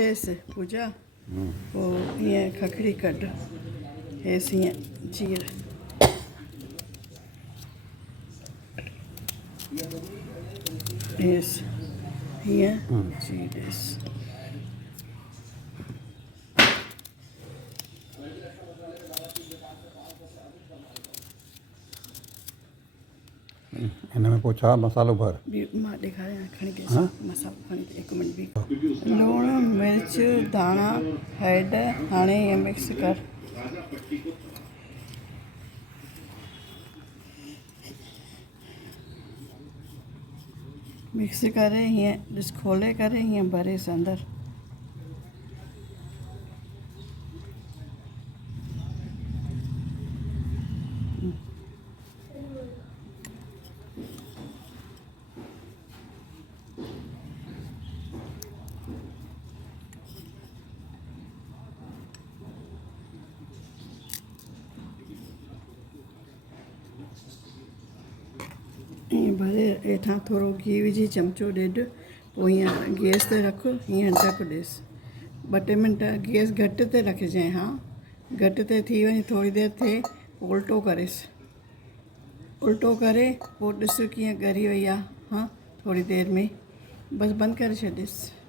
ॾेस पूजा पोइ ईअं खखड़ी कढ हेसि ईअं चीर हेसि हीअं चीर ॾेसि हिन में पोइ छा मसालो भर मां ॾेखारियां खणी ॾेसि मसालो खणी हिकु मिंट बि लूणु मिर्च धाणा हैड हाणे ईअं मिक्स कर मिक्स करे हीअं ॾिस खोले करे हीअं भरेसि अंदरि ईअं भरे हेठां थोरो गिहु विझी चमिचो ॾेढ पोइ हीअं गैस ते रख हीअं ढक ॾेसि 2-3 मिंट गैस घटि ते रखिजांइ हा घटि ते थी वञे थोरी देरि थिए उल्टो करेसि उल्टो करे पोइ ॾिस कीअं ॻरी वई आहे हा थोरी देरि में बसि बंदि करे छॾेसि